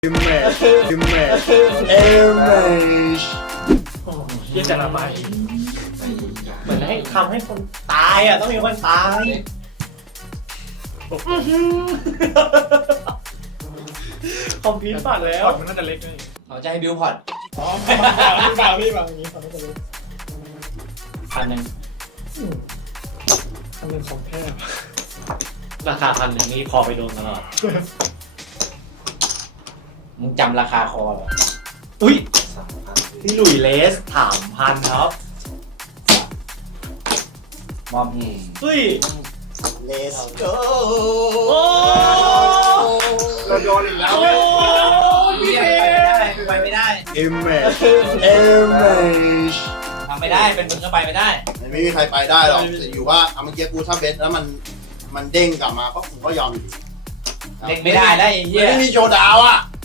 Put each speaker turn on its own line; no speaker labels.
Image
ยี่จะระบายเหมือนให้ทำให้คนตายอ่ะต้องมีคนตายคอมพิวต์ปัดแล้วมันน่าจะเล็กนี่
เขาจะให้บิวพอร์ต
อ๋อพี่บางอย่างนี้เขาไม่จะเล็ก
1,000
ทำเป็นของแคบ
ราคา1,000นี้พอไปโดนตลอด
มึงจำราคาคอเหรอ
อุ้ยพี่หลุยเลส3,000ครับ
มอบ
เฮ้ย
Let's go
โอ้
เราโดนอีกแล้ว
โอ้พี่
เรีย
เท
กไปไม่ได้
Image
ทำไม่ได้เป็นมึงก็ไปไม่ได้
มันไม่มีใครไปได้หรอกแต่อยู่ว่าเมื่อกี้กูถ้าเบสแล้วมันเด้งกลับมาก็ผมก็ยอมอยู่ดี
เล่นไม่ได้ได้ไอ้เหี้ย
ไม่มีโชว์ดาวอ่ะ